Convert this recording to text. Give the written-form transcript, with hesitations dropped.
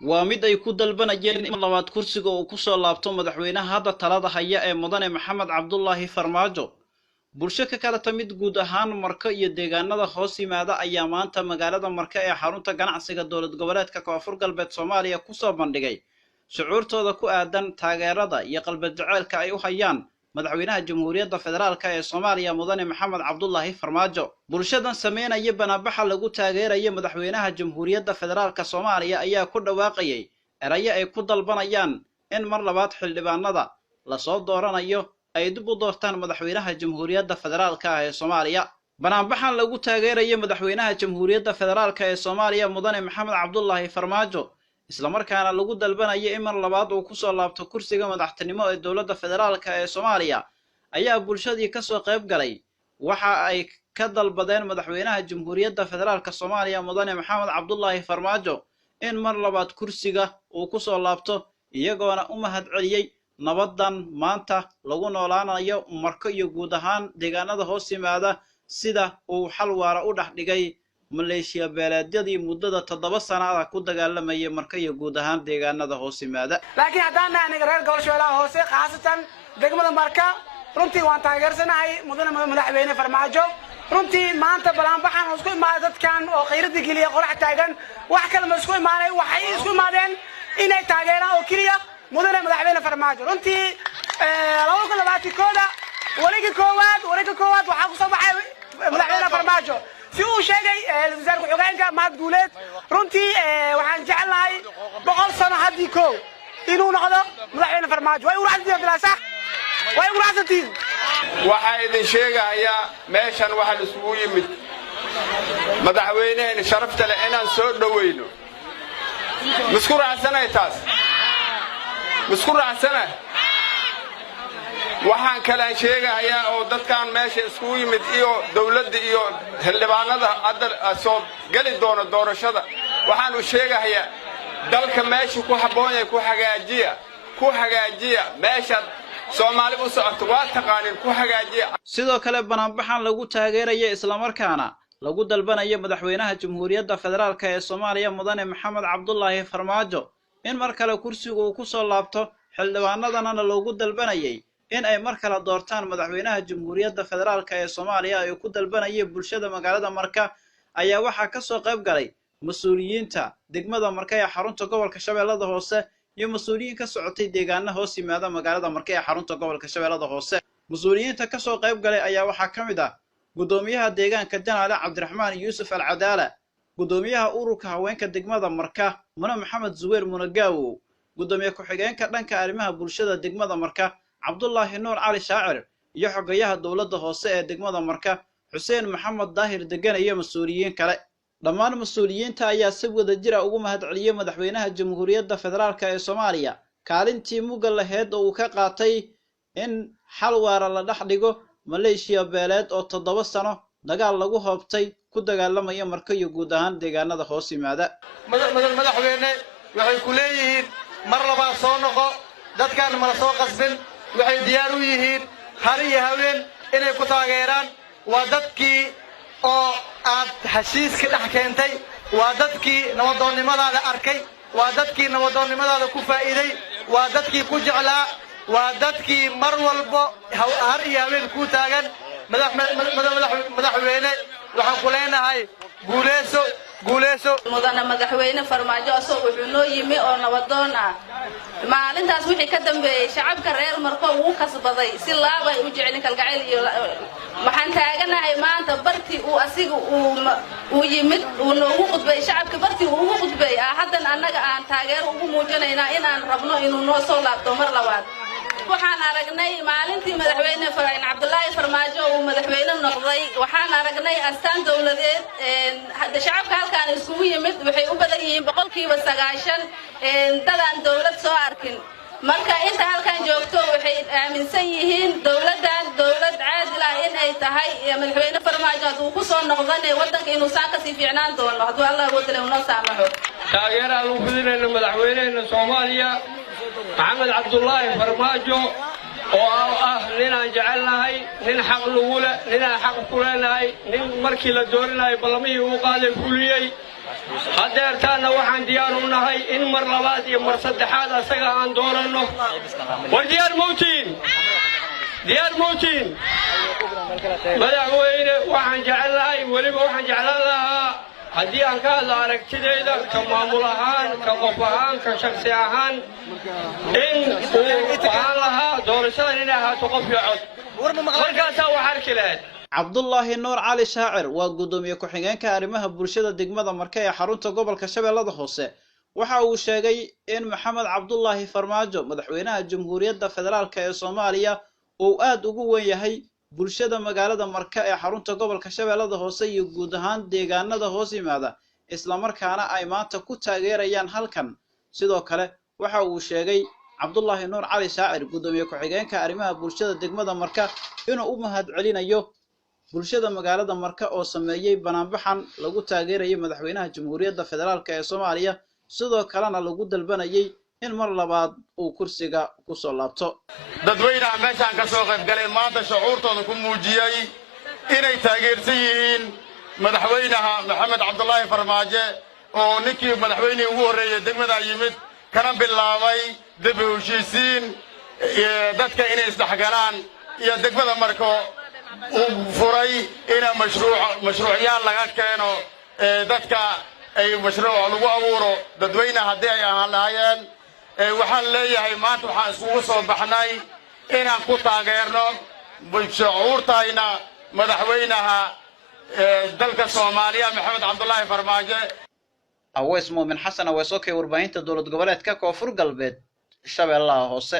waa mid ay ku dalbanayeen in labaad kursiga uu ku soo laabto madaxweynaha hadda talada haya ee mudane maxamed cabdullaahi farmaajo. bulsho ka kala timid guud ahaan Marka iyo deegaanada hoos yimaada ayaa maanta magaalada Marka ee xarunta ganacsiga dowlad goboleedka Koonfur Galbeed Soomaaliya ku soo bandhigay shucuurtooda ku aadan taageerada iyo qalbi jaceylka ay u hayaan madaxweynaha Jamhuuriyadda Federaalka ee Soomaaliya mudane maxamed cabdullaahi farmaajo. bulshadan sameynaya banaanbaxa lagu taageerayo madaxweynaha Jamhuuriyadda Federaalka Soomaaliya ayaa ku dhawaaqayay erayo ay ku dalbanayaan in mar labaad xildhibaanada la soo dooranayo ay dib u doortaan madaxweynaha Jamhuuriyadda Federaalka ee Soomaaliya. banaanbaxan lagu taageerayo madaxweynaha Jamhuuriyadda Federaalka ee Soomaaliya mudane maxamed cabdullaahi farmaajo isla markaana lagu dalbanayo in mar labaad uu ku soo laabto kursiga madaxtinimo ee dowladda federaalka ee Soomaaliya ayaa bulshadii ka soo qayb galay waxa ay ka dalbadeen madaxweynaha Jamhuuriyadda Federaalka Soomaaliya mudane maxamed cabdullaahi farmaajo in mar labaad kursiga uu ku soo laabto iyagoona u mahadceliyay nabadan maanta lagu noolaanayo Marka iyo guud ahaan deegaanada hoos yimaada sida uu xal waara u dhaxdhigay maleeshiya beeleedyadii muddada 7 sano ku dagaalamayay Marka iyo guud ahaan deegaanada hoos yimaada. laakiin haddana aniga reer gobolshoolaha hoose qaasatan degmada Marka runtii waan taageersanahay mudane madaxweyne farmaajo. runtii maanta banaanbaxan isku imaaday dadkan oo khayradii geliya qorax taagan wax kale ma isku imaanay waxay isku imaadeen inay taageeraan oo kaliya mudane madaxweyne farmaajo. runtii 2021 wareegga koowaad waxaa ku soo baxay madaxweyne farmaajo si uu sheegay wasaar ku-xigeenka Mahad Guuleed. runtii waxaan jecelahay 100 sano haddii koow inuu noqdo madaxweyne farmaajo. way u raacsantiin bilaa sax way u raacsantiin. waxaa idin sheegayaa meeshan waxaa isugu yimid madaxweynaheena sharafta leh inaan soo dhaweyno. misku raacsanay taas misku raacsana waxaan kala sheegayaa oo dadkan meesha isugu yimid iyo dawladda iyo xildhibaanada hadda soo gali doona doorashada waxaan u sheegayaa dalka meesha ku habboon yahay ku hagaajiya meesha Soomaali u socoto waa taqaanin ku hagaajiya. sidoo kale banaanbaxan lagu taageerayo isla markaana lagu dalbanayo madaxweynaha Jamhuuriyadda Federaalka ee Soomaaliya mudane maxamed cabdullaahi farmaajo in mar kale kursiga uu ku soo laabto xildhibaanadana loogu dalbanayay in ay mar kale doortaan madaxweynaha Jamhuuriyadda Federaalka ee Soomaaliya ay ku dalbanayeen bulshada magaalada Marka ayaa waxa ka soo qayb galay mas'uuliyiinta degmada Marka ee xarunta gobolka Shabeellada Hoose iyo mas'uuliyiin ka socotay deegaanada hoos yimaada magaalada Marka ee xarunta gobolka Shabeellada Hoose. mas'uuliyiinta ka soo qayb galay ayaa waxa kamid ah gudoomiyaha deegaanka Janaale Cabdiraxmaan Yuusuf Al-Cadaala, gudoomiyaha ururka haweenka degmada Marka Muna Maxamed Zuweer Munagaawo, gudoomiye ku-xigeenka dhanka arrimaha bulshada degmada Marka Cabdullaahi Nuur Cali Shaacir iyo xogayaha dowladda hoose ee degmada Marka Xuseen Maxamed Daahir Degan iyo mas'uuliyiin kale. dhammaan mas'uuliyiinta ayaa si wada jir ah ugu mahadceliyay madaxweynaha Jamhuuriyadda Federaalka ee Soomaaliya kaalintii mugal lahayd oo uu ka qaatay in xal waara la dhaxdhigo maleeshiya beeleed oo 7 sano dagaal lagu hoobtay ku dagaalamaya Marka iyo guud ahaan deegaanada hoos yimaada. madaxweyne waxay ku leeyihiin mar labaad soo noqo dadkan ma soo qasbin waxay diyaar u yihiin har iyo haween inay ku taageeraan waa dadkii oo aad heshiiska dhex keentay waa dadkii nabadoonnimadaada arkay waa dadkii nabadoonnimadaada ku faa'iiday waa dadkii ku jeclaa waa dadkii mar walba har iyo haween ku taagan madaxweyne waxaan ku leenahay guuleyso mudane madaxweyne farmaajo asoo wuxuu noo yimi oo nabadoon ah maalintaas wixii ka dambeeyay shacabka reer Marka uu kasbaday si laabay u jecelin kalgacayl iyo waxaan taaganahay maanta bartii uu asiga uu yimid uu noogu qudbay shacabka bartii uu ugu qudbay haddan annaga aan taageero ugu muujinaynaa inaan rabno inuu noo soo laabto mar labaad. waxaan aragnay maalintii madaxweyne Cabdullaahi farmaajo uu madaxweyne noqday waxaan aragnay astaan dawladeed shacabka halkaan iskugu yimid waxay u badan yihiin 90% dadaan dawlad soo arkin. marka inta halkaan joogto waxay aaminsan yihiin dawladdan dawlad caadil ah in ay tahay madaxweyne farmaajo uu ku soo noqday wadanka inuu saan ka sii fiicnaan doono hadduu Allah wadale uu noo saamaxo. taageerada lagu fidinayo madaxweynaha Soomaaliya محمد عبد الله فرماجو نina jecelnahay nin xaq lagu leh nina xaq ku leenahay nin markii la doorinayo ballamihii uu qaaday fuliyay haddeertaanna waxaan diyaar u nahay in mar labaad iyo mar saddexaad asaga aan dooranno war diyaar mawtiin madaxweyne waxaan jecelahay weliba waxaan jeclaan lahaa haddii aan ka hadla aragtidayda ka maamul ahaan ka qof ahaan ka shaksi ahaan in uu ahaan lahaa doorashadan inay ahaato qof iyo cod markaasaa wax arki lahayd cabdullaahi nuur cali shaacir waa gudoomiye ku-xigeenka arrimaha bulshada degmada marka ee xarunta gobolka shabeellada hoose waxa uu sheegay in maxamed cabdullaahi farmaajo madaxweynaha jamhuuriyadda federaalk ee soomaaliya uu aad ugu weyn yahay bulshada magaalada marka ee xarunta gobolka shabeellada hoose iyo guud ahaan deegaanada hoos yimaada isla markaana ay maanta ku taageerayaan halkan sidoo kale waxa uu sheegay cabdullaahi nuur cali shaacir gudoomiye ku-xigeenka arrimaha bulshada degmada marka inuu u mahadcelinayo bulshada magaalada marka oo sameeyay banaanbaxan lagu taageerayay madaxweynaha jamhuuriyadda federaalk ee soomaaliya sidoo kalena lagu dalbanayay in mar labaad uu kursiga ku soo laabto dadweynaha meeshaan ka soo qayb galay maanta shucuurtooda ku muujiyay inay taageersan yihiin madaxweynaha maxamed cabdullaahi farmaajo oo ninkii madaxweynihii ugu horreeyay degmada yimid kana bilaabay dib u heshiisiin dadka inay isdhexgalaan iyo degmada marko uu furay ina mashruucyaal laga keeno dadka ay mashruuc lagu abuuro dadweynaha haddii ay ahaan lahaayeen waxaan leeyahay maanta waxaan isugu soo baxnay inaan ku taageerno shucuurtayna madaxweynaha dalka Soomaaliya maxamed cabdullaahi farmaajo aweys muumin xasan aweys oo ka warbaahinta dowlad goboleedka koonfur galbeed shabeellaha hoose